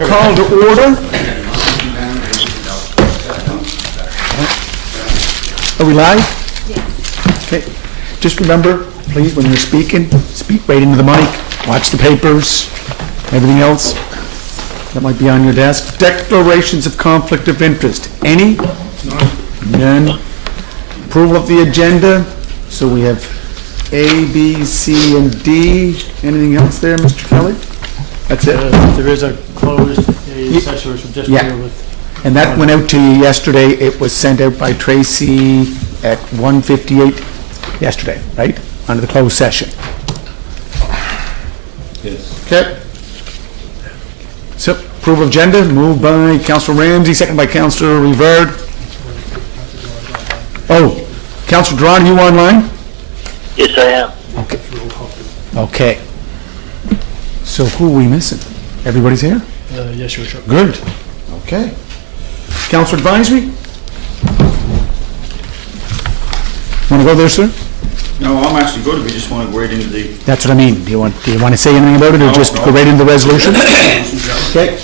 Call to order. Are we live? Yes. Okay. Just remember, please, when you're speaking, speak right into the mic. Watch the papers, everything else that might be on your desk. Declarations of conflict of interest. Any? None. Approval of the agenda. So we have A, B, C, and D. Anything else there, Mr. Kelly? That's it? There is a closed session which will just deal with. And that went out to you yesterday. It was sent out by Tracy at 1:58 yesterday, right? Under the closed session. Yes. Okay. So, approval of agenda, moved by Councillor Ramsey, second by Councillor Rivard. Oh, Councillor Duran, are you online? Yes, I am. Okay. Okay. So who are we missing? Everybody's here? Yes, Your Worship. Good. Okay. Councillor advisory? Want to go there, sir? No, I'm actually good. We just want to go right into the... That's what I mean. Do you want to say anything about it, or No, just no. go right into the resolution? Okay.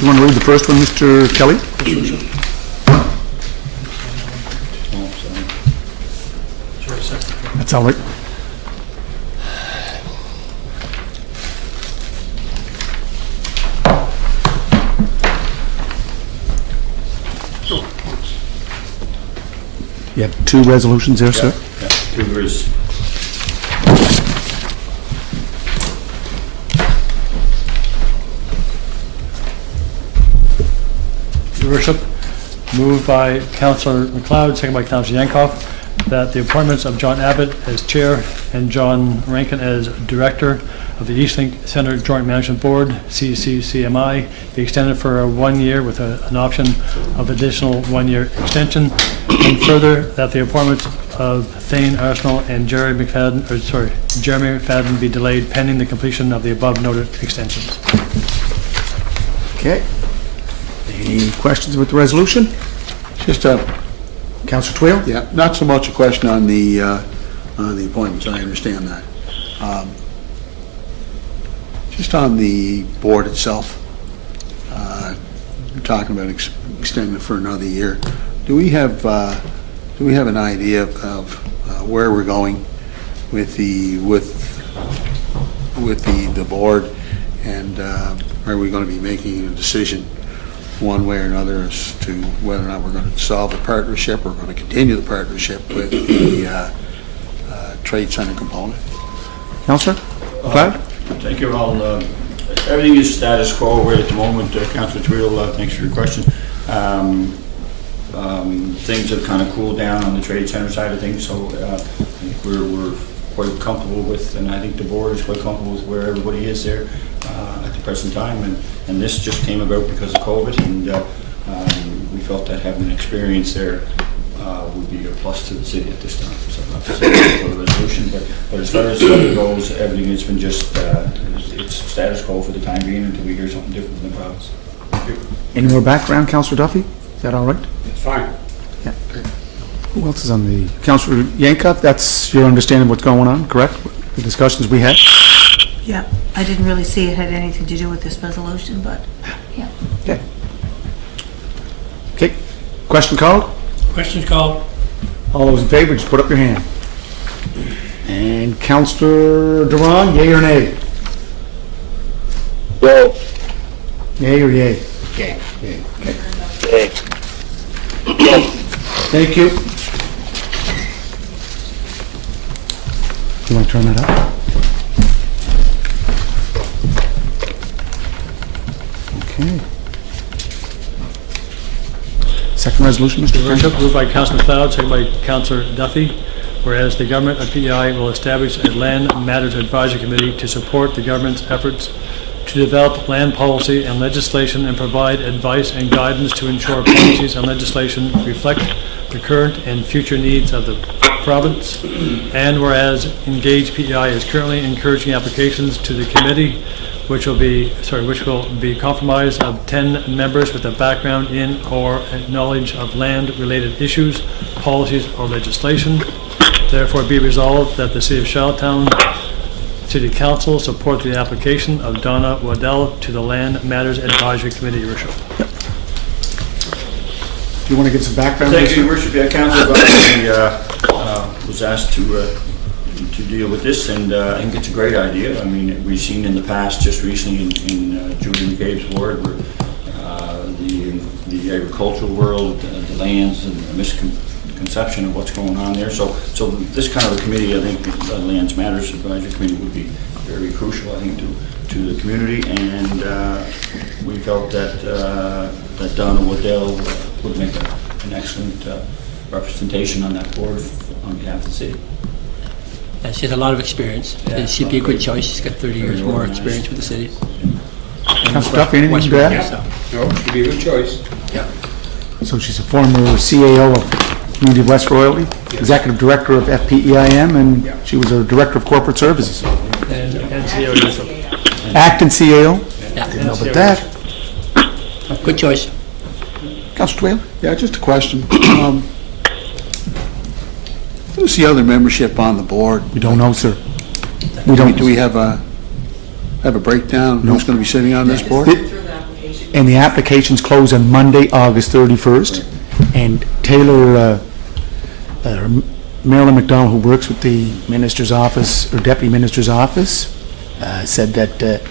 You want to read the first one, Mr. Kelly? Oh, sorry. Sure, second. That's all right. You have two resolutions there, sir? Yeah, there is... Your Worship, moved by Councillor McLeod, second by Councillor Yankoff, that the appointments of John Abbott as Chair and John Rankin as Director of the Eastlink Centre Joint Management Board, CCCMI, be extended for 1 year with an option of additional 1 year extension. And further, that the appointments of Thane Arsenal and Jeremy McFadden be delayed pending the completion of the above noted extensions. Okay. Any questions with the resolution? Just Councillor Twill? yeah, not so much a question on the appointments, I understand that. Just on the board itself, you're talking about extending it for another year. Do we have an idea of where we're going with the board, and are we going to be making a decision one way or another as to whether or not we're going to dissolve the partnership or we're going to continue the partnership with the trade center component? Councillor McLeod? Thank you all. Everything is status quo right at the moment. Councillor Tweedle, thanks for your question. Things have kind of cooled down on the trade center side of things, so I think we're quite comfortable with, and I think the board is quite comfortable with where everybody is there at the present time. And this just came about because of COVID, and we felt that having an experience there would be a plus to the city at this time. So not to say for the resolution, but as far as other goes, everything has been just it's status quo for the time being until we hear something different from the province. Thank you. Any more background, Councillor Duffy? Is that all right? It's fine. Yeah. Who else is on the, Councillor Yankoff, that's your understanding of what's going on, correct? The discussions we had? Yeah, I didn't really see it had anything to do with this resolution, but, yeah. Okay. Okay, question called? Questions called. All those in favor, just put up your hand. And Councillor Duran, yea or nay? Yay. Yea or yay? Yay. Yay, okay. Yay. Thank you. You want to turn that up? Okay. Second resolution, Mr. Your Worship, moved by Councillor McLeod, second by Councillor Duffy, whereas the government of PEI will establish a Land Matters Advisory Committee to support the government's efforts to develop land policy and legislation and provide advice and guidance to ensure policies and legislation reflect the current and future needs of the province. And whereas Engage PEI is currently encouraging applications to the committee, which will be comprised of 10 members with a background in or knowledge of land-related issues, policies, or legislation. Therefore, be resolved that the City of Charlottetown City Council support the application of Donna Waddell to the Land Matters Advisory Committee, Your Worship. Do you want to give some background? Thank you, Mr. Your Worship. Yeah, Councilor Buckley was asked to deal with this, and I think it's a great idea. I mean, we've seen in the past, just recently in Julie McCabe's ward, where the agricultural world, the lands, and the misconception of what's going on there. So this kind of a committee, I think, the Lands Matters Advisory Committee would be very crucial, I think, to the community, and we felt that Donna Waddell would make an excellent representation on that board on behalf of the city. Yeah, she has a lot of experience. Yeah, She'd be a good choice. She's got 30 years more experience with the city. Councilor Duffy, anything West to add? Virginia, so, No, should be a good choice. yeah. So she's a former CAO of Community of West Royalty, Executive Director of FPEIM, and she was a Director of Corporate Services. And CEO, Your Worship. Acting CAO, Yeah. didn't know about that. Good choice. Councilor Twill? Yeah, just a question. Who's the other membership on the board? We don't know, sir. We don't. Do we have a breakdown? Who's going to be sitting on this board? And the applications close on Monday, August 31st. And Taylor, Marilyn McDonald, who works with the minister's office, or deputy minister's office, said that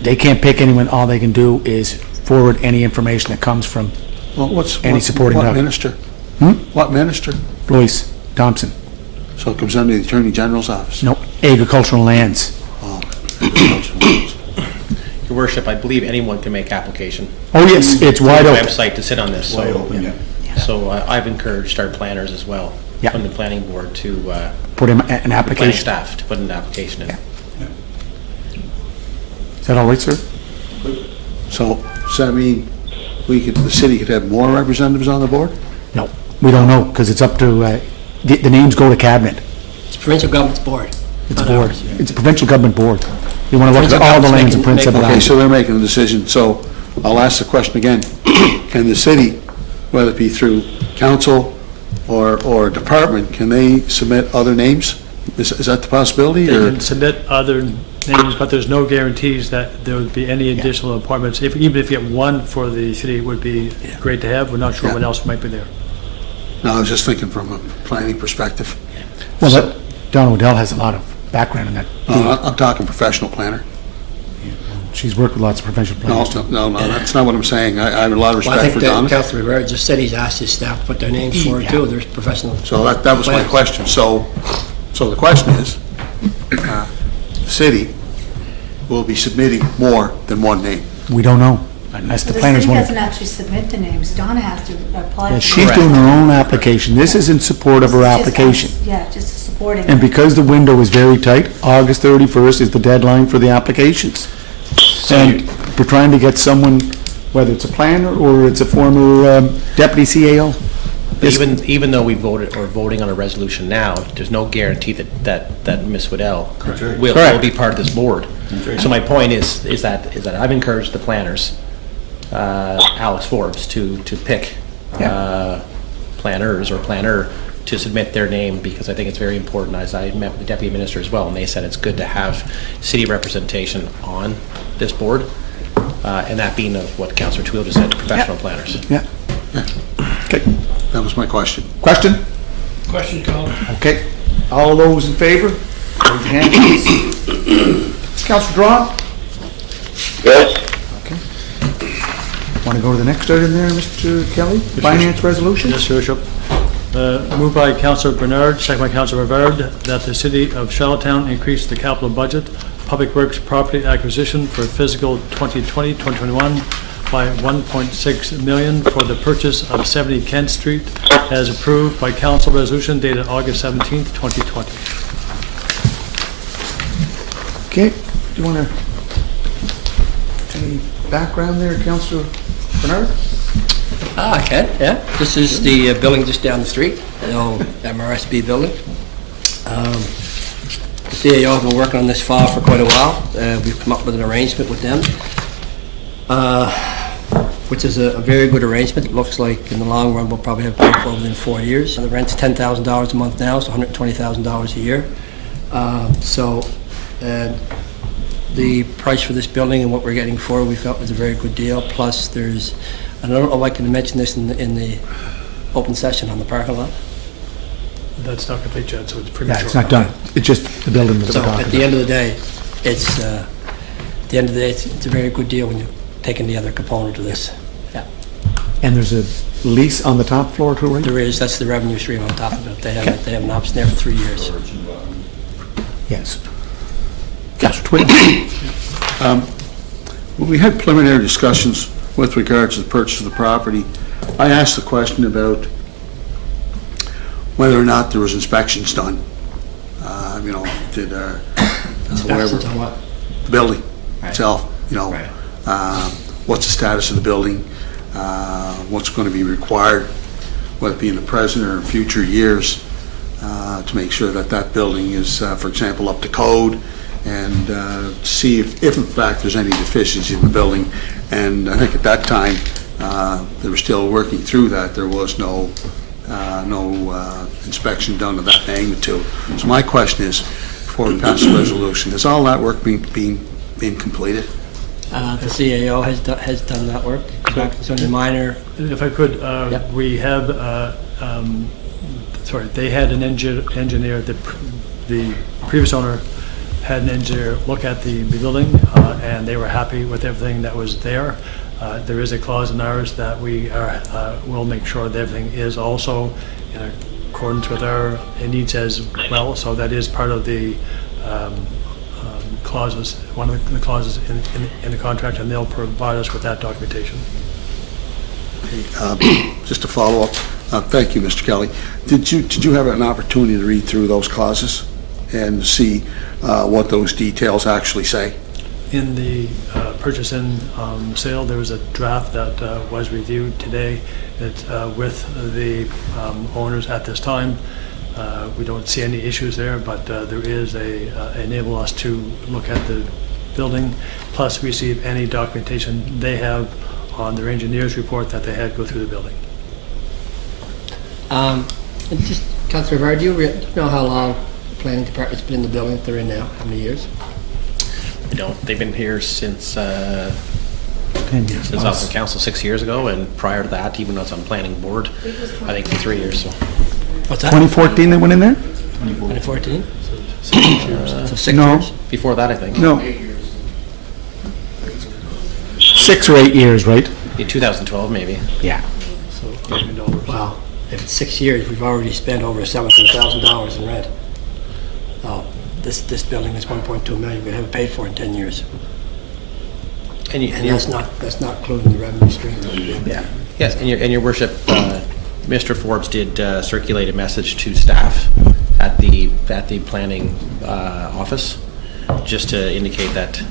they can't pick anyone. All they can do is forward any information that comes from Well, Any supporting What document. minister? Hmm? What minister? Royce Thompson. So it comes under the Attorney General's office? No, agricultural lands. Oh. Your Worship, I believe anyone can make application. Oh, yes, it's wide Through the open. website to sit on this, Wide so, open, yeah. so I've encouraged our planners as well, Yeah. from the planning board to, Put in an planning application. staff to put an application in. Is that all right, sir? So, does that mean the city could have more representatives on the board? No, we don't know, because it's up to, the names go to cabinet. It's provincial government's board. It's a not board. ours. It's a provincial government board. You want to look at all the lands in Prince Edward Okay, Island. so they're making a decision, so I'll ask the question again. Can the city, whether it be through council or department, can they submit other names? Is that the possibility, They or? can submit other names, but there's no guarantees that there would be any additional appointments. Even if you get one for the city, it would be great to have. We're not sure Yeah. what else might be there. No, I was just thinking from a planning perspective. Well, that, Donna Waddell has a lot of background in that. I'm talking professional planner. She's worked with lots of provincial No, planners. no, that's not what I'm saying. I have a lot of Well, I respect think for that Donna. Councilor Rivera just said he's asked his staff to put their names forward too. There's professional. So that was my planners. question. So the question is, the city will be submitting more than one name. We don't know, unless the The planners city want doesn't to. actually submit the names. Donna has to apply. Yeah, for she's it. doing her own application. This is in support of her Just application. Yeah, just supporting. And because the window is very tight, August 31st is the deadline for the applications. And we're trying to get someone, whether it's a planner or it's a former deputy CAO. Yes. Even though we voting on a resolution now, there's no guarantee that Ms. Waddell That's right. will Correct. be part of this board. That's right. So my point is that I've encouraged the planners, Alex Forbes, to pick planners or planner to submit their name, because I think it's very important. As I met with the deputy minister as well, and they said it's good to have city representation on this board, and that being of what Councillor Twill just said, professional planners. Yeah. Okay, That was my question. question? Question, Colin? Okay, all those in favor? Raise your hand, please. Councilor Drawn? Yes. Want to go to the next item there, Mr. Kelly? Finance resolution? Yes, Your Worship. Moved by Councillor Bernard, second by Councillor Rivard, that the city of Charlottetown increase the capital budget, public works property acquisition for fiscal 2020-2021 by $1.6 million for the purchase of 70 Kent Street, as approved by council resolution dated August 17th, 2020. Okay, do you want to, any background there, Councilor Bernard? I can, yeah. This is the building just down the street, the old MRSB building. The CAO has been working on this file for quite a while. We've come up with an arrangement with them, which is a very good arrangement. It looks like in the long run, we'll probably have paid for within 4 years. And the rent's $10,000 a month now, so $120,000 a year. So And the price for this building and what we're getting for it, we felt was a very good deal. Plus, there's, I don't know if I can mention this in the open session on the parking lot. That's not complete yet, so it's Yeah, premature. it's not done. It's just the building that's So talking at the end of the day, it's, it's a very good deal when you're taking the other component of this. Yeah, And there's a lease on the top floor too, right? there is, that's the revenue stream on top of it. They have an option there for 3 years. Yes. Councillor Twitty? When we had preliminary discussions with regards to the purchase of the property, I asked the question about whether or not there was inspections done. You know, did Inspections whoever, on what? the building Right. itself, you know, Right. what's the status of the building, what's going to be required, whether it be in the present or in future years, to make sure that that building is, for example, up to code, and see if in fact there's any deficiency in the building. And I think at that time, they were still working through that. There was no inspection done of that magnitude. So my question is, before we pass the resolution, has all that work been completed? The CAO has done that work. Correct. It's only minor. If I could, Yep. we have, they had an engineer, the previous owner had an engineer look at the building, and they were happy with everything that was there. There is a clause in ours that we will make sure that everything is also in accordance with our needs as well, so that is part of the clauses, one of the clauses in the contract, and they'll provide us with that documentation. Just to follow up, thank you, Mr. Kelly. Did you have an opportunity to read through those clauses and see what those details actually say? In the purchase and sale, there was a draft that was reviewed today. It's with the owners at this time. We don't see any issues there, but there is enable us to look at the building, plus receive any documentation they have on their engineer's report that they had go through the building. And just, Councillor Vard, do you know how long the planning department's been in the building that they're in now? How many years? I don't, they've been here since I 10 years. was on council 6 years ago, and prior to that, even when I was on planning board, I think for 3 years, so. What's that? 2014 they went in there? 2014? So 6 No. years? Before that, I think. No. 6 or 8 years, right? In 2012, maybe. Yeah. So $8 million. Wow. If it's 6 years, we've already spent over $17,000 in rent. Oh, this building is 1.2 million. We haven't paid for it in 10 years. And you, And that's not including the revenue stream. Yeah. yes, and your worship, Mr. Forbes did circulate a message to staff at the planning office, just to indicate that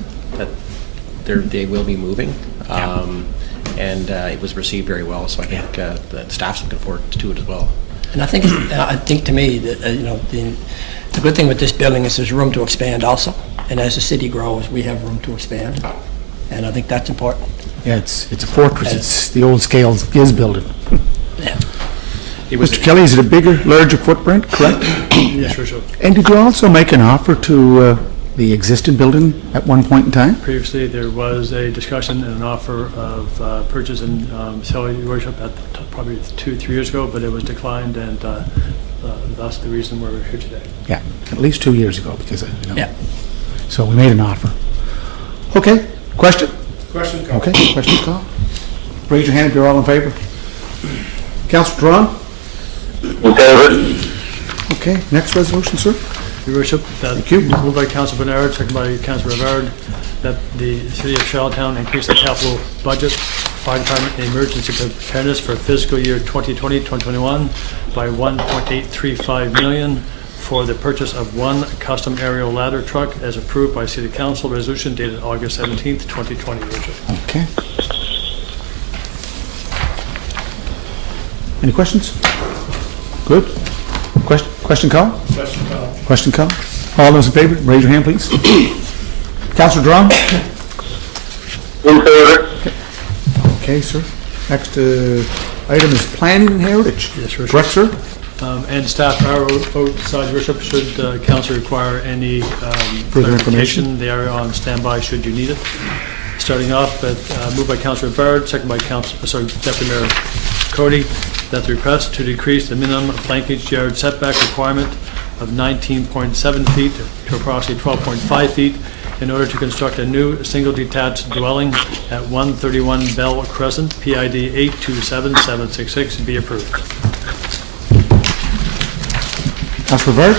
they will be moving. And it was received very well, so I think the staff's looking forward to it as well. And I think to me that the good thing with this building is there's room to expand also. And as the city grows, we have room to expand. And I think that's important. Yeah, it's a fortress. It's the old Scales Giz building. Yeah. It was Mr. Kelly, is it a bigger, larger footprint, correct? Yes, sure. And did you also make an offer to the existing building at one point in time? Previously, there was a discussion and an offer of purchase and sale, your worship, at probably 2-3 years ago, but it was declined, and that's the reason we're here today. Yeah, at least 2 years ago, because, Yeah. So we made an offer. Okay, question? Question, call. Okay, question, call. Raise your hand if you're all in favor. Councillor Drawn? In favor? Okay, next resolution, sir? Your worship, that Thank you. moved by Councilor Bernard, second by Councilor Rivard, that the city of Charlottetown increase the capital budget, fire department and emergency preparedness for fiscal year 2020-2021 by $1.835 million for the purchase of one custom aerial ladder truck as approved by City Council resolution dated August 17th, 2020, your worship. Okay. Any questions? Good. Question, call? Question, call. Question, call? All those in favor, raise your hand, please. Councillor Drawn? In favor? Okay, sir. Next item is planning and heritage. Yes, Your Correct, sir? And staff are outside, your worship, should council require any Further information? clarification, they are on standby should you need it. Starting off, moved by Councillor Bard, second by Deputy Mayor Cody, that the request to decrease the minimum flankage yard setback requirement of 19.7 feet to approximately 12.5 feet in order to construct a new single detached dwelling at 131 Bell Crescent, PID 827766, be approved. Councilor Rivard?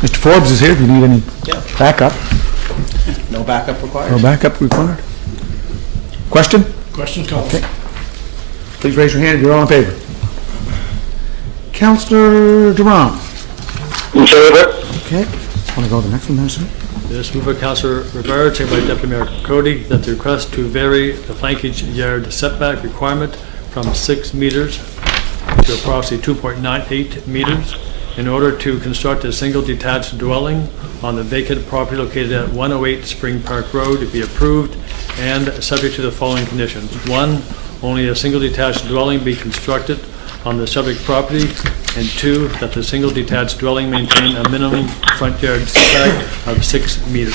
Mr. Forbes is here if you need any backup. No backup required. No backup required. Question? Question called. Okay. Please raise your hand if you're all in favor. Councilor Duran? In favor? Okay. Want to go to the next one there, sir? This moved by Councillor Rivera, second by Deputy Mayor Cody, that the request to vary the flankage yard setback requirement from 6 meters to approximately 2.98 meters in order to construct a single detached dwelling on the vacant property located at 108 Spring Park Road be approved and subject to the following conditions. 1, only a single detached dwelling be constructed on the subject property, and 2, that the single detached dwelling maintain a minimum front yard setback of 6 meters.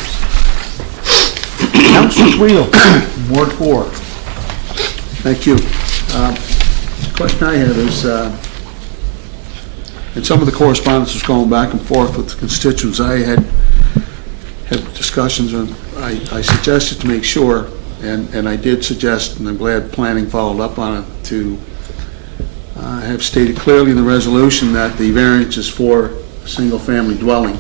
Councilor Wheel, Ward 4. Thank you. The question I have is, in some of the correspondence was going back and forth with the constituents, I had discussions, and I suggested to make sure, and I did suggest, and I'm glad planning followed up on it, to have stated clearly in the resolution that the variance is for a single-family dwelling,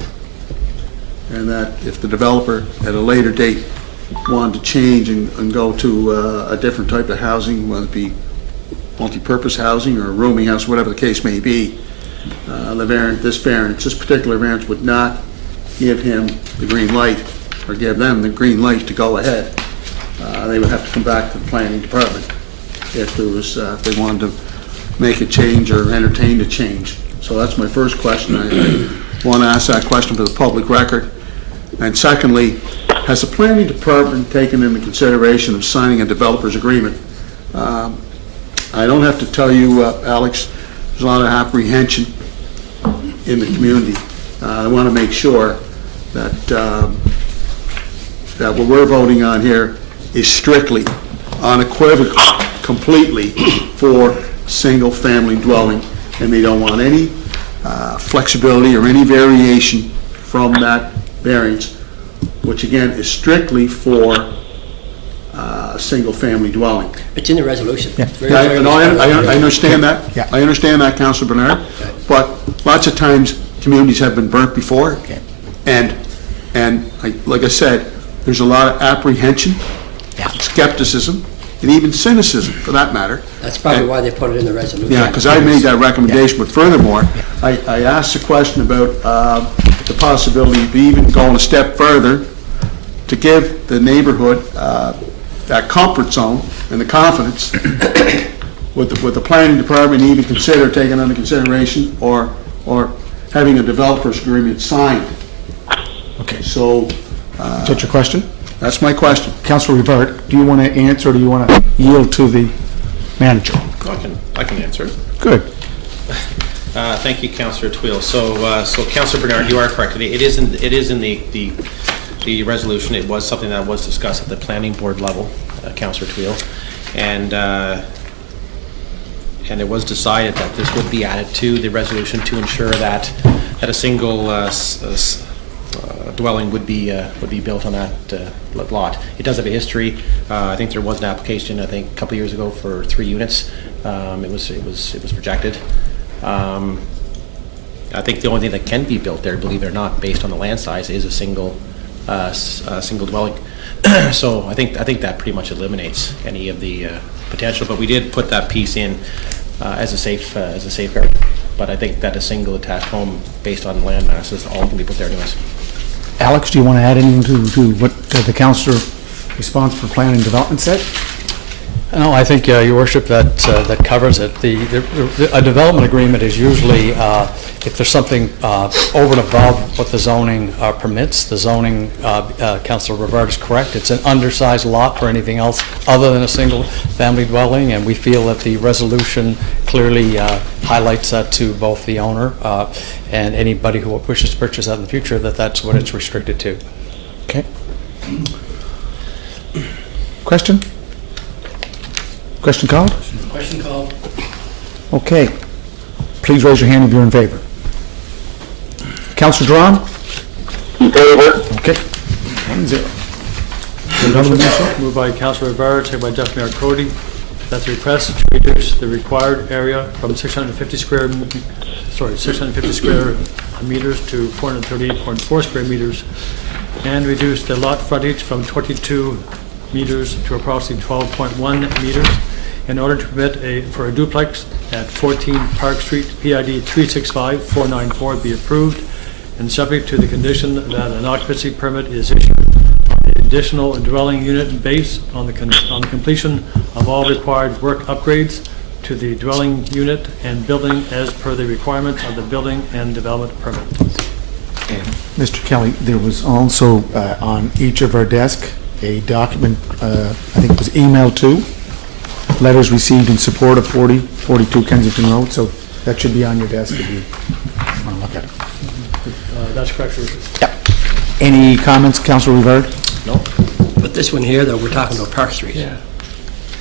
and that if the developer at a later date wanted to change and go to a different type of housing, whether it be multi-purpose housing or a rooming house, whatever the case may be, this particular variance would not give him the green light, or give them the green light to go ahead. They would have to come back to the planning department if there was, if they wanted to make a change or entertain a change. So that's my first question. I want to ask that question for the public record. And secondly, has the planning department taken into consideration of signing a developer's agreement? I don't have to tell you, Alex, there's a lot of apprehension in the community. I want to make sure that that what we're voting on here is strictly, unequivocally, completely for single-family dwelling, and they don't want any flexibility or any variation from that variance, which again is strictly for a single-family dwelling. It's in the resolution. Yeah. Very Yeah, clearly no, I stated. understand that. Yeah. I understand that, Councilor Bernard. But lots of times, communities have been burnt before. Okay. And like I said, there's a lot of apprehension, skepticism, and even cynicism, for that matter. That's probably why they put it in the resolution. Yeah, because I made that recommendation, but furthermore, I asked a question about the possibility of even going a step further to give the neighborhood that comfort zone and the confidence with the planning department, even consider taking under consideration or having a developer's agreement signed. Okay, So is that your question? that's my question. Councilor Rivard, do you want to answer, or do you want to yield to the manager? I can answer. Good. Thank you, Councillor Twill. So Councillor Bernard, you are correct. It is in the resolution. It was something that was discussed at the planning board level, Councillor Twill, and it was decided that this would be added to the resolution to ensure that a single dwelling would be built on that lot. It does have a history. I think there was an application, I think, a couple of years ago for 3 units. It was projected. I think the only thing that can be built there, believe it or not, based on the land size, is a single dwelling. So I think that pretty much eliminates any of the potential. But we did put that piece in as a safeguard. But I think that a single attached home based on land masses all can be put there anyways. Alex, do you want to add anything to what the councilor response for plan and development said? No, I think, Your Worship, that covers it. A development agreement is usually, if there's something over and above what the zoning permits, the zoning, Councilor Rivard is correct, it's an undersized lot for anything else other than a single-family dwelling, and we feel that the resolution clearly highlights that to both the owner and anybody who wishes to purchase that in the future, that that's what it's restricted to. Okay. Question? Question called? Question called. Okay. Please raise your hand if you're in favor. Councilor Drawn? In favor? Okay. 1-0. Another one, sir? Moved by Councilor Rivard, second by Deputy Mayor Cody, that the request to reduce the required area from 650 square meters to 438.4 square meters, and reduce the lot frontage from 22 meters to approximately 12.1 meters in order to permit for a duplex at 14 Park Street, PID 365494 be approved, and subject to the condition that an occupancy permit is issued on the additional dwelling unit based on the completion of all required work upgrades to the dwelling unit and building as per the requirements of the building and development permit. And Mr. Kelly, there was also on each of our desk a document, I think it was emailed to, letters received in support of 42 Kensington Road, so that should be on your desk if you want to look at it. That's correct, Your Worship. Yep. Any comments, Councilor Rivard? No. But this one here, though, we're talking about Park Street. Yeah.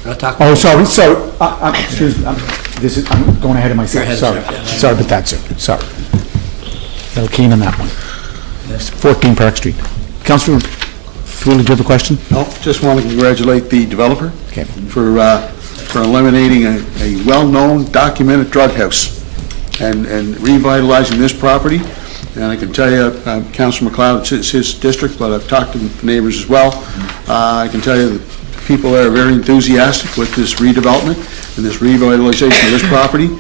We're not talking. Oh, sorry, excuse me, I'm going ahead of myself, You're sorry. ahead of yourself, yeah. Sorry about that, sir, sorry. A little keen on that one. 14 Park Street. Councilor Twilly, do you have a question? No, just want to congratulate the developer Okay. for eliminating a well-known documented drug house and revitalizing this property. And I can tell you, Councilor McLeod, it's his district, but I've talked to the neighbors as well. I can tell you that people there are very enthusiastic with this redevelopment and this revitalization of this property.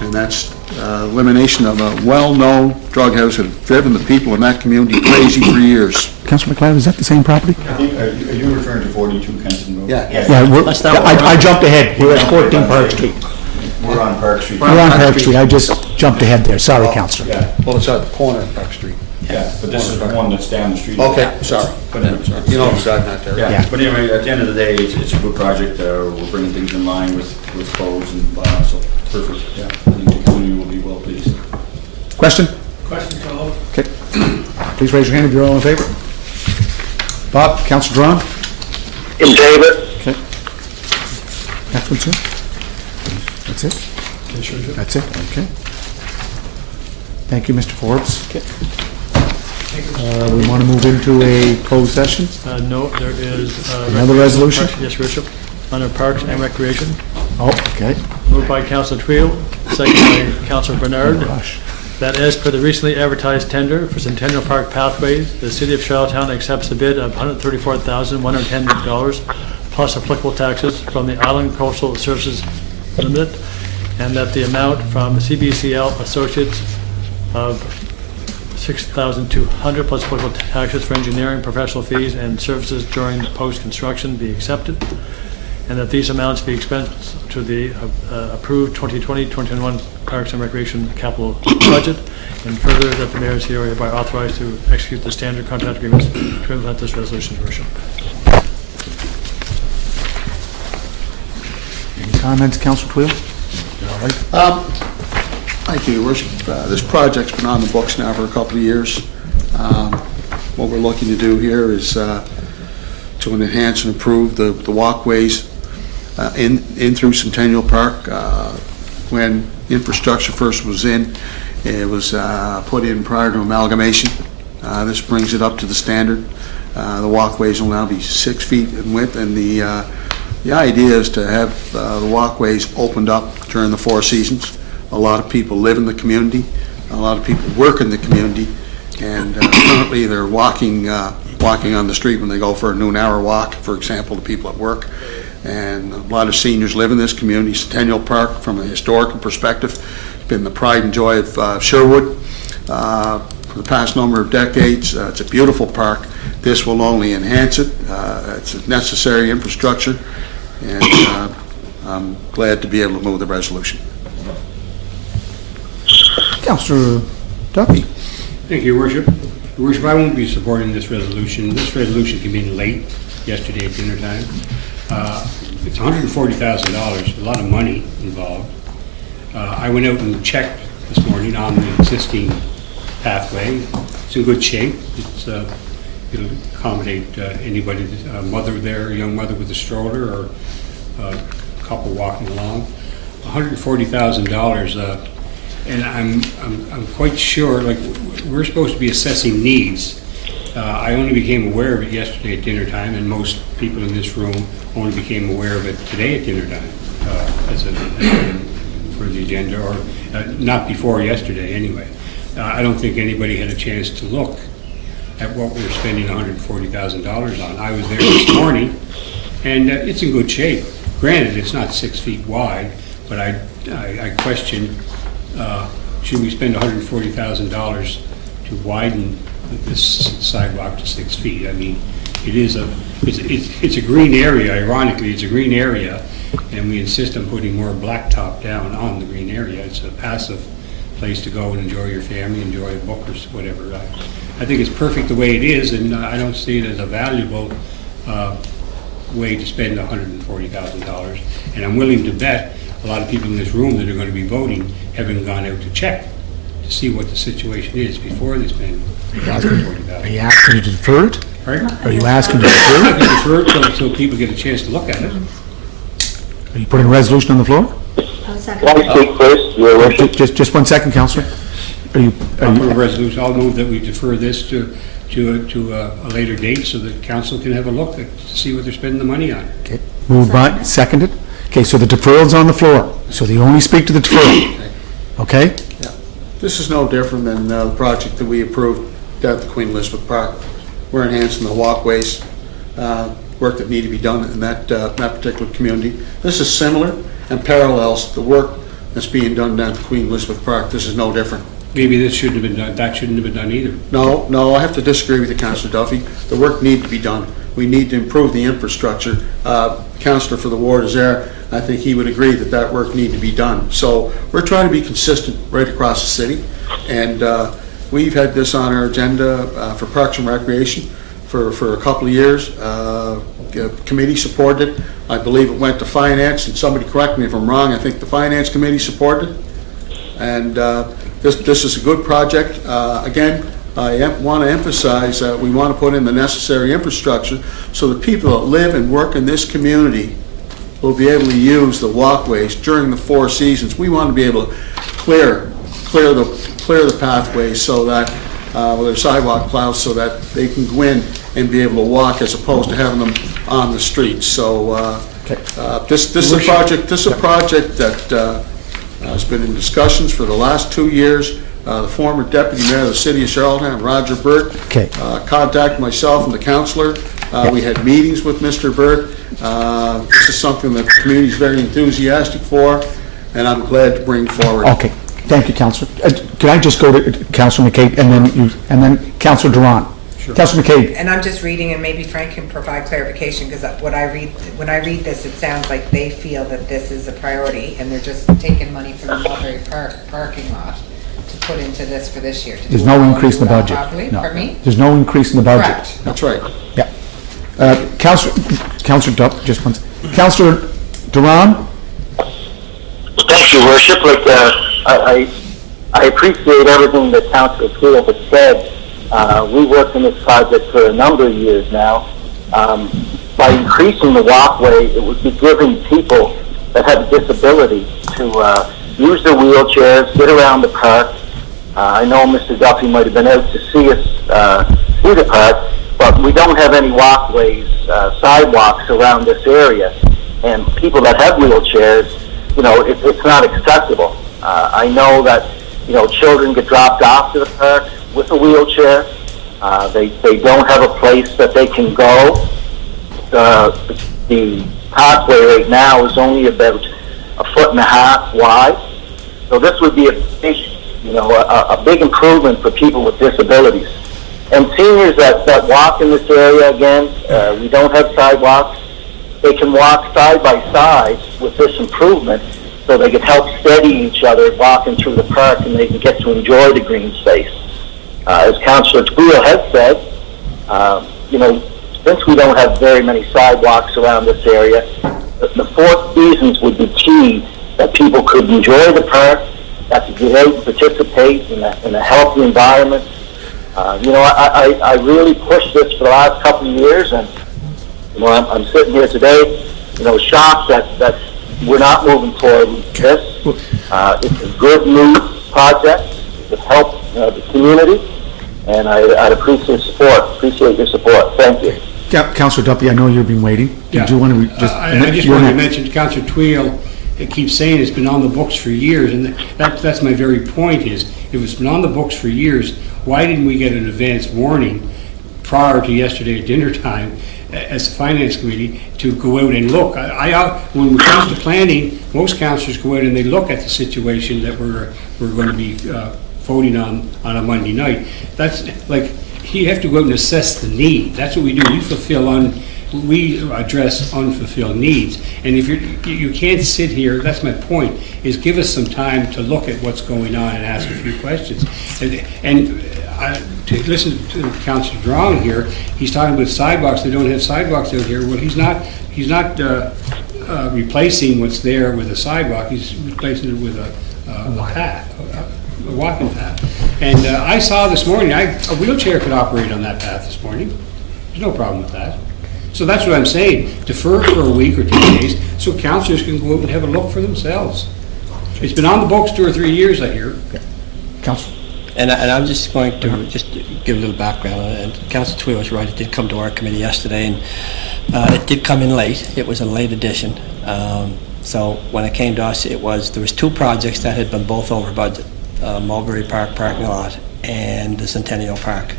And that's elimination of a well-known drug house that has driven the people in that community crazy for years. Councilor McLeod, is that the same property? I think, are you referring to 42 Kensington Road? Yeah. Yeah, That's not what we're I on. jumped ahead, we're at 14 Park Street. We're on Park Street. We're on Park Street, I just jumped ahead there, sorry, Councilor. Yeah, Well, it's at the corner of Park Street. yeah, but this is the one that's down the street. Okay, sorry. But anyway, You know, beside that there. Yeah, Yeah. but anyway, at the end of the day, it's a good project. We're bringing things in line with codes and so perfect. Yeah, I think the community will be well pleased. Question? Question called. Okay. Please raise your hand if you're all in favor. Bob, Councilor Drawn? In favor? Okay. Next one, sir? That's it? That's it, okay. Thank you, Mr. Forbes. We want to move into a closed session. No, there is... Another resolution? Yes, Your Worship. Under Parks and Recreation, Oh, okay. moved by Councilor Twill, second by Councilor Bernard, Gosh. that as per the recently advertised tender for Centennial Park Pathways, the City of Charlottetown accepts a bid of $134,110 plus applicable taxes from the Island Coastal Services Limited, and that the amount from CBCL Associates of $6,200 plus applicable taxes for engineering, professional fees, and services during post-construction be accepted, and that these amounts be expensed to the approved 2020-2021 Parks and Recreation capital budget, and further that the mayor is hereby authorized to execute the standard contract agreements to implement this resolution, Your Worship. Any comments, Councilor Twill? All right. Thank you, Your Worship. This project's been on the books now for a couple of years. What we're looking to do here is to enhance and improve the walkways in through Centennial Park. When infrastructure first was in, it was put in prior to amalgamation. This brings it up to the standard. The walkways will now be 6 feet in width, and the idea is to have the walkways opened up during the 4 seasons. A lot of people live in the community, a lot of people work in the community, and currently they're walking on the street when they go for a noon hour walk, for example, the people at work. And a lot of seniors live in this community. Centennial Park, from a historical perspective, has been the pride and joy of Sherwood for the past number of decades. It's a beautiful park. This will only enhance it. It's a necessary infrastructure. and I'm glad to be able to move the resolution. Councillor Duffy. Thank you, Your Worship. Your Worship, I won't be supporting this resolution. This resolution came in late yesterday at dinner time. It's $140,000, a lot of money involved. I went out and checked this morning on the existing pathway. It's in good shape. It'll accommodate anybody, a mother there, a young mother with a stroller, or a couple walking along. $140,000, and I'm quite sure, like, we're supposed to be assessing needs. I only became aware of it yesterday at dinner time, and most people in this room only became aware of it today at dinner time, as an item for the agenda, or not before yesterday anyway. I don't think anybody had a chance to look at what we're spending $140,000 on. I was there this morning, and it's in good shape. Granted, it's not 6 feet wide, but I question, should we spend $140,000 to widen this sidewalk to 6 feet? I mean, it's a green area. Ironically, it's a green area, and we insist on putting more blacktop down on the green area. It's a passive place to go and enjoy your family, enjoy a book or whatever. I think it's perfect the way it is, and I don't see it as a valuable way to spend $140,000. And I'm willing to bet a lot of people in this room that are going to be voting haven't gone out to check to see what the situation is before they spend $140,000. Are you asking to defer it? Pardon? Are you asking to defer I it? can defer it until people get a chance to look at it. Are you putting a resolution on the floor? I'll second. Can I speak first, Your Worship? Just 1 second, Councillor. I'll put a resolution, I'll move that we defer this to a later date so that council can have a look to see what they're spending the money on. Okay, moved by, seconded. Okay, so the deferral's on the floor, so you only speak to the deferral, okay? This is no different than the project that we approved at the Queen Elizabeth Park. We're enhancing the walkways, work that need to be done in that particular community. This is similar and parallels the work that's being done down at the Queen Elizabeth Park. This is no different. Maybe this shouldn't have been done, that shouldn't have been done either. No, I have to disagree with you, Councillor Duffy. The work needs to be done. We need to improve the infrastructure. Councillor for the ward is there. I think he would agree that that work needs to be done. So we're trying to be consistent right across the city. And we've had this on our agenda for Parks and Recreation for a couple of years. Committee supported it. I believe it went to Finance, and somebody correct me if I'm wrong, I think the Finance Committee supported it. And this is a good project. Again, I want to emphasize that we want to put in the necessary infrastructure so that people that live and work in this community will be able to use the walkways during the 4 seasons. We want to be able to clear the pathways so that with their sidewalk plows, so that they can go in and be able to walk as opposed to having them on the streets. So this is a project. This is a project that has been in discussions for the last 2 years. The former deputy mayor of the city of Charlottetown, Roger Burt, contacted myself and the councillor. We had meetings with Mr. Burt. This is something that the community is very enthusiastic for, and I'm glad to bring forward. Okay, thank you, Councillor. Can I just go to Councillor McCabe and then Councillor Duran? Sure. Councillor McCabe. And I'm just reading, and maybe Frank can provide clarification, because when I read this, it sounds like they feel that this is a priority, and they're just taking money from the Mulberry Park parking lot to put into this for this year. There's no increase in the budget. No. Pardon me? There's no increase in the budget. Correct. That's right. Yeah. Councillor Duff, just one second. Councillor Duran? Thank you, Worship. Like, I appreciate everything that Councillor Field has said. We worked on this project for a number of years now. By increasing the walkway, it would be giving people that have a disability to use their wheelchairs, get around the park. I know Mr. Duffy might have been out to see us see the park, but we don't have any walkways, sidewalks around this area. And people that have wheelchairs, you know, it's not accessible. I know that, you know, children get dropped off to the park with a wheelchair. They don't have a place that they can go. The pathway right now is only about 1.5 feet wide. So this would be a big, you know, a big improvement for people with disabilities. And seniors that walk in this area, again, we don't have sidewalks. they can walk side by side with this improvement, so they can help steady each other walking through the park, and they can get to enjoy the green space. As Councillor Twill has said, since we don't have very many sidewalks around this area, the Four Seasons would be key, that people could enjoy the park, that could get out and participate in a healthy environment. I really pushed this for the last couple of years, and I'm sitting here today, shocked that we're not moving forward with this. It's a good new project. It helps the community, and I'd appreciate your support. Thank you. Yeah, Councillor Duffy, I know you've been waiting. Yeah. Did you want to just... I just you're wanted to next. mention, Councillor Twill, it keeps saying it's been on the books for years, and that's my very point is, if it's been on the books for years, why didn't we get an advance warning prior to yesterday at dinner time as a finance committee to go out and look? When it comes to planning, most councillors go out and they look at the situation that we're going to be voting on a Monday night. That's like, you have to go out and assess the need. That's what we do. We address unfulfilled needs. And if you can't sit here, that's my point, is give us some time to look at what's going on and ask a few questions. And to listen to Councillor Drong here, he's talking about sidewalks. They don't have sidewalks out here. Well, he's not replacing what's there with a sidewalk. He's replacing it with a path, a walking path. And I saw this morning, a wheelchair could operate on that path this morning. There's no problem with that. So that's what I'm saying. Defer for a week or 2 days so councillors can go out and have a look for themselves. It's been on the books 2 or 3 years, I hear. Councillor. And I'm just going to just give a little background. And Councillor Twill was right. It did come to our committee yesterday, and it did come in late. It was a late edition. So when it came to us, there was 2 projects that had been both over budget: Mulberry Park parking lot and the Centennial Park,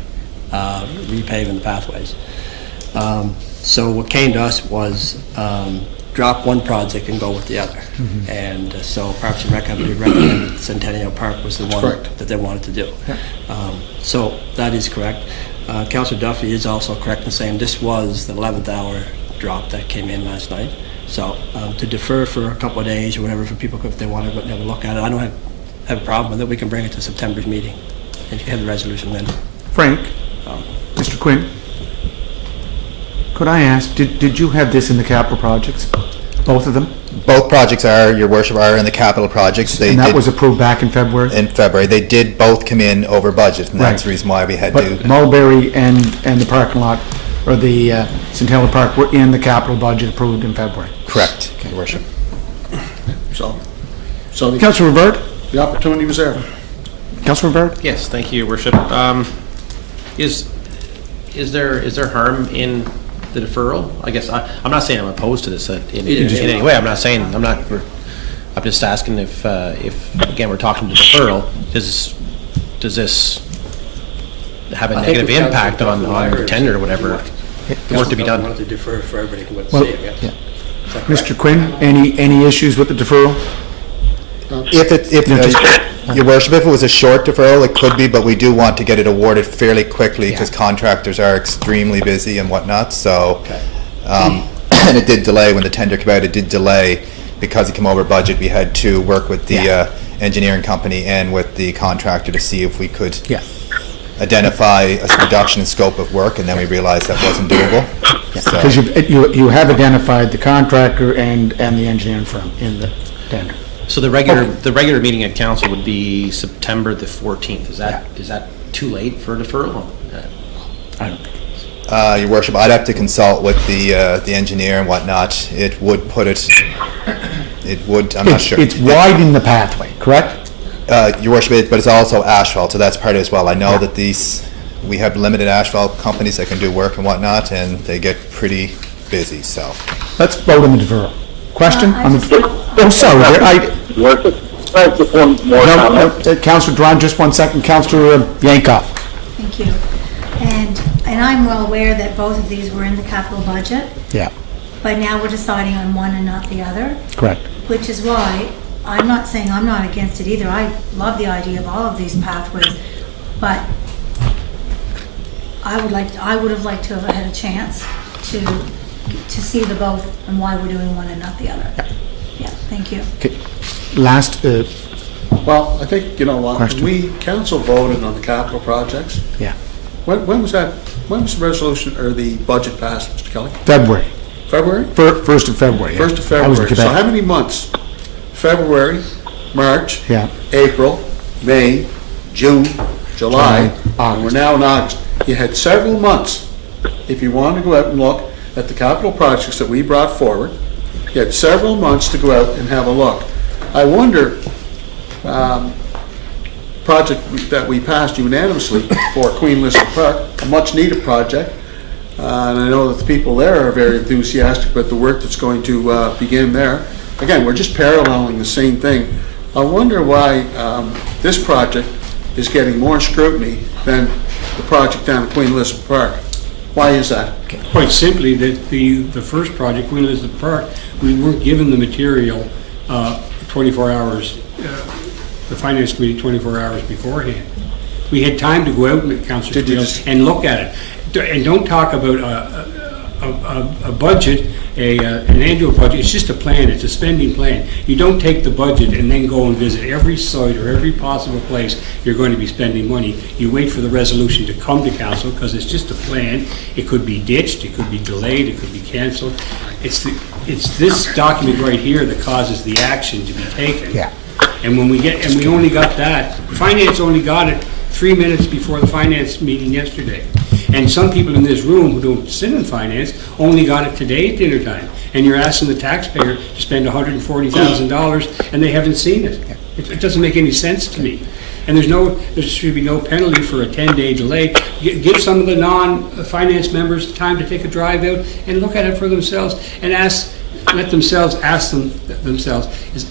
repaving the pathways. So what came to us was drop one project and go with the other. Mm-hmm. And so Parks and Rec Company recommended Centennial Park was the one that they wanted to do. Yeah. So that is correct. Councillor Duffy is also correct in saying this was the 11th hour drop that came in last night. So to defer for a couple of days or whatever for people if they want to go and have a look at it, I don't have a problem with it. We can bring it to September's meeting and you can have the resolution then. Frank, Mr. Quinn, could I ask, did you have this in the capital projects? Both of them? Both projects are, Your Worship, are in the capital projects. And that was approved back in February? In February. They did both come in over budget, and that's the reason why we had to... But Mulberry and the parking lot, or the Centennial Park, were in the capital budget approved in February? Correct, Your Worship. So Councillor Revert? the opportunity was there. Councillor Revert? Yes, thank you, Your Worship. Is there harm in the deferral? I guess I'm not saying I'm opposed to this in any way. I'm just asking if again we're talking to deferral. Does this have a negative impact on the tender or whatever? The work to be done. I wanted to defer for everybody to go Well, see it. yeah. Mr. Quinn, any issues with the deferral? Your Worship, if it was a short deferral, it could be, but we do want to get it awarded fairly quickly because contractors are extremely busy and whatnot, so, and it did delay when the tender came out, it did delay because it came over budget. We had to work with the engineering company and with the contractor to see if we could identify a reduction in scope of work, and then we realized that wasn't doable. Because you have identified the contractor and the engineering firm in the tender. So the regular meeting at council would be September the 14th. Is that too late for a deferral? I don't think. Your Worship, I'd have to consult with the engineer and whatnot. It would put it. It would. I'm not sure. It's widening the pathway, correct? Your Worship, but it's also asphalt, so that's part of it as well. I know that we have limited asphalt companies that can do work and whatnot, and they get pretty busy. So let's vote on the deferral. Question? Oh, sorry. Just one more comment. Councillor Dron, just 1 second. Councillor Yankoff. Thank you. And I'm well aware that both of these were in the capital budget, Yeah, but now we're deciding on one and not the other, correct. which is why I'm not saying I'm not against it either. I love the idea of all of these pathways, but I would have liked to have had a chance to to see the both and why we're doing one and not the other. Yeah, thank you. Okay, last, Well, I think, you know, when Question. council voted on the capital projects, yeah, when was that, when was the resolution or the budget passed, Mr. Kelly? February, February? 1st of February. yeah. 1st of I was in February. So how Quebec. many months? February, March, Yeah. April, May, June, July, July, and we're now in August. You had several months, if you wanted to go out and look at the capital projects that we brought forward, you had several months to go out and have a look. I wonder, project that we passed unanimously for Queen Elizabeth Park, a much-needed project, and I know that the people there are very enthusiastic about the work that's going to begin there. Again, we're just paralleling the same thing. I wonder why this project is getting more scrutiny than the project down at Queen Elizabeth Park. Why is that? Quite simply, that the first project, Queen Elizabeth Park, we weren't given the material 24 hours, the Finance Committee 24 hours beforehand. We had time to go out, Councillor Did you Twill, just- and look at it. And don't talk about a budget, an annual budget. It's just a plan, it's a spending plan. You don't take the budget and then go and visit every site or every possible place you're going to be spending money. You wait for the resolution to come to council, because it's just a plan. It could be ditched, it could be delayed, it could be canceled. It's this document right here that causes the action to be taken. Yeah. And when we only got that, Finance only got it 3 minutes before the Finance meeting yesterday. And some people in this room who don't sit in Finance only got it today at dinner time. And you're asking the taxpayer to spend $140,000 and they haven't seen it. It doesn't make any sense to me. And there should be no penalty for a 10-day delay. Give some of the non-finance members time to take a drive out and look at it for themselves and let themselves ask themselves,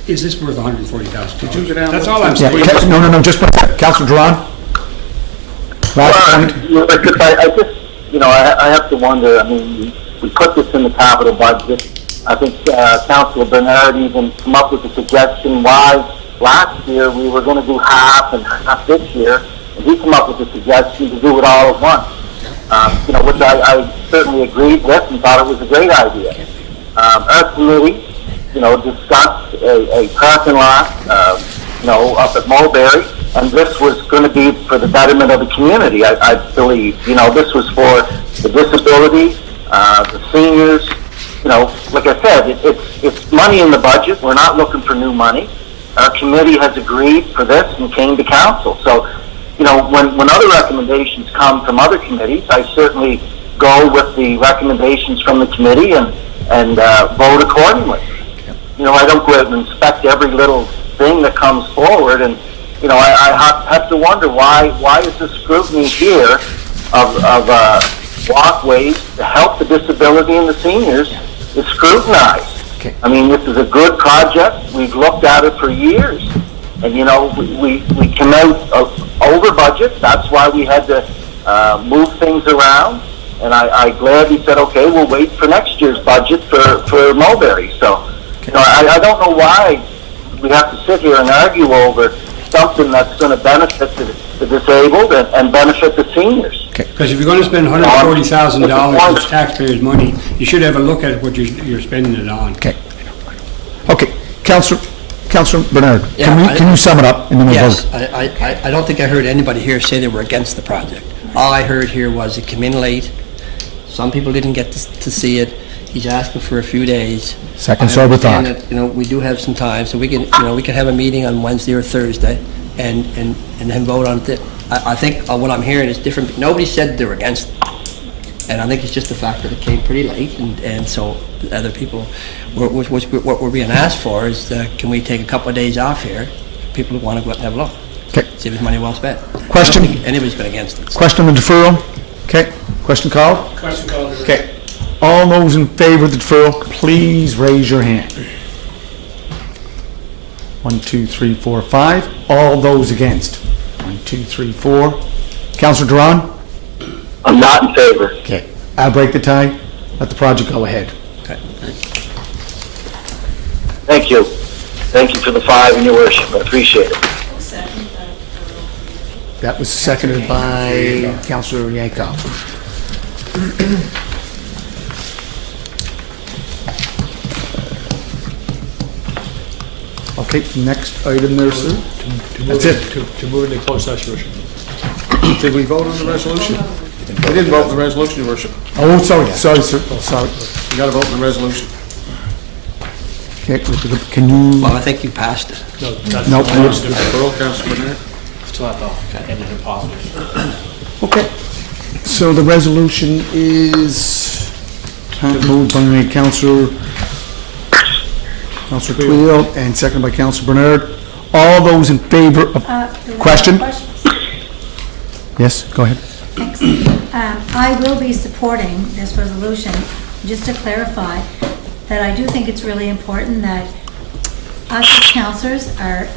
is this worth $140,000? Did you go down That's with- all I'm Yeah, saying. no, just one second. Councilor Duran? Last point? I have to wonder, I mean, we put this in the capital budget. I think Councilor Bernard even come up with a suggestion why last year we were going to do half and half this year, and he came up with a suggestion to do it all at once. Which I certainly agreed with and thought it was a great idea. Our committee, discussed a parking lot, up at Mulberry, and this was going to be for the betterment of the community, I believe. This was for the disability, the seniors. Like I said, it's money in the budget. We're not looking for new money. Our committee has agreed for this and came to council. So, when other recommendations come from other committees, I certainly go with the recommendations from the committee and vote accordingly. I don't go out and inspect every little thing that comes forward, and I have to wonder why is the scrutiny here of walkways to help the disability and the seniors is scrutinized. Okay. I mean, this is a good project. We've looked at it for years, and we came out over budget. That's why we had to move things around. And I gladly said, okay, we'll wait for next year's budget for Mulberry. So, I don't know why we have to sit here and argue over something that's going to benefit the disabled and benefit the seniors. Because if you're going to spend $140,000 of taxpayers' money, you should have a look at what you're spending it on. Okay. Okay, Councilor Bernard, Yeah, can you sum it up and then we'll Yes, vote? I don't think I heard anybody here say they were against the project. All I heard here was it came in late. Some people didn't get to see it. He's asking for a few days. Second sober thought. I understand that, we do have some time, so we can have a meeting on Wednesday or Thursday and then vote on it. I think what I'm hearing is different. Nobody said they were against it. And I think it's just the fact that it came pretty late, and so other people, what we're being asked for is, can we take a couple of days off here? People who want to go out and have a look. Okay. See if it's money well spent. Question? I don't think anybody's been against it. Question on deferral? Okay, question called? Question called. Okay. All those in favor of the deferral, please raise your hand. 1, 2, 3, 4, 5. All those against? 1, 2, 3, 4. Councilor Duran? I'm not in favor. Okay. I'll break the tie. Let the project go ahead. Thank you. Thank you for the 5 and your worship. I appreciate it. That was seconded by Councilor Yankoff. Okay, next item there, sir. That's it. To move into closed session, Your Worship. Did we vote on the resolution? We didn't vote on the resolution, Your Worship. Oh, sorry, sir, sorry. We got to vote on the resolution. Okay, can you, Well, I think you passed it. No, that's. No, that's no. different. Earl, Councilor Bernard? Still have the anything positive. okay. So the resolution is moved by Councillor Twill and seconded by Councillor Bernard. All those in favor of, question? Yes, go ahead. Thanks. I will be supporting this resolution, just to clarify that I do think it's really important that us as councillors are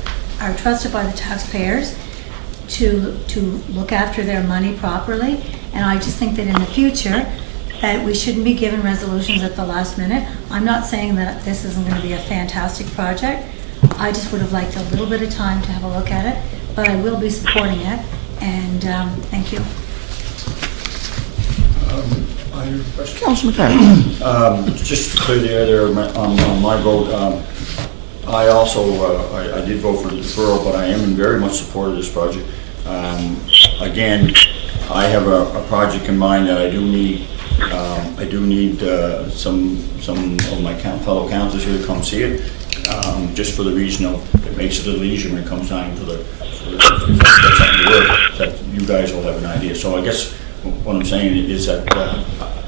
trusted by the taxpayers to look after their money properly. And I just think that in the future, that we shouldn't be given resolutions at the last minute. I'm not saying that this isn't going to be a fantastic project. I just would have liked a little bit of time to have a look at it, but I will be supporting it, and thank you. Councillor McCarthy. Just to clear the air there on my vote, I also, I did vote for the deferral, but I am in very much support of this project. Again, I have a project in mind that I do need some of my fellow councillors here to come see it, just for the reason of, it makes it a little easier when it comes time for if I get something to work, that you guys will have an idea. So I guess what I'm saying is that,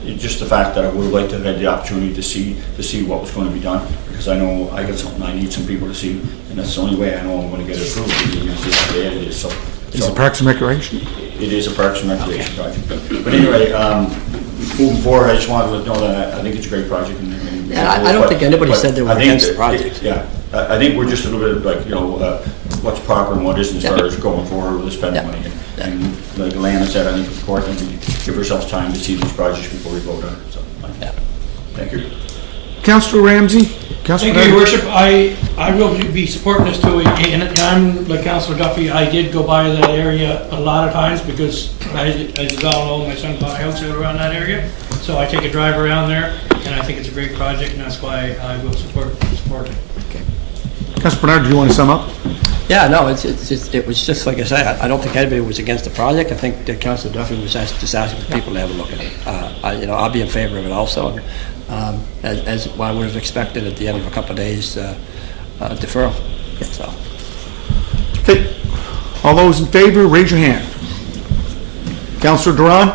it's just the fact that I would like to have had the opportunity to see what was going to be done, because I know I got something I need some people to see, and that's the only way I know I'm going to get it approved, is the way it is. So, Is it Parks and Recreation? it is a Parks and Recreation project. But anyway, moving forward, I just wanted to know that I think it's a great project. Yeah, I don't think anybody but said they were I think against the that- project. Yeah, I think we're just a little bit like, what's proper and what isn't as far as going forward with the spending money. And like Lana said, I think it's important we give ourselves time to see these projects before we vote on it. So, Yeah. thank you. Councillor Ramsey? Councillor Thank you, Your Bernard? Worship. I will be supporting this too, and I'm, like Councillor Duffy, I did go by that area a lot of times because, as you all know, my son bought a house out around that area. So I take a drive around there, and I think it's a great project, and that's why I will support it. Councillor Bernard, do you want to sum up? Yeah, no, it was just like I say, I don't think anybody was against the project. I think that Councillor Duffy was just asking for people to have a look at it. I'll be in favor of it also, as I would have expected at the end of a couple of days deferral. So, Okay. All those in favor, raise your hand. Councillor Duran?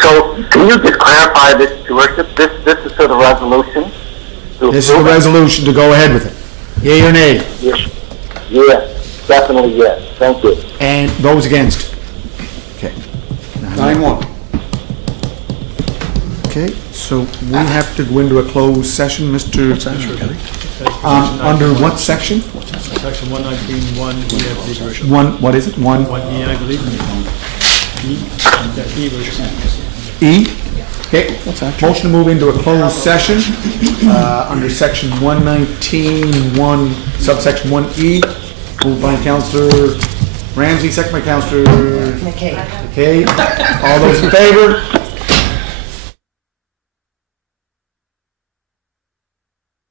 So, can you just clarify this, Your Worship? This is for the resolution? This is the resolution to go ahead with it. Yea or nay? Yes. Yes, definitely yes. Thank you. And those against? Okay. 9-1. Okay, so we have to go into a closed session, Mr. Under what section? Section 119.1, we have the Your Worship. What is it? 1E, I believe. E, yeah, E, Your Worship. E? Okay, motion to move into a closed session, under section 119.1, subsection 1E, moved by Councillor Ramsey, second by Councillor McKay. McKay. All those in favor?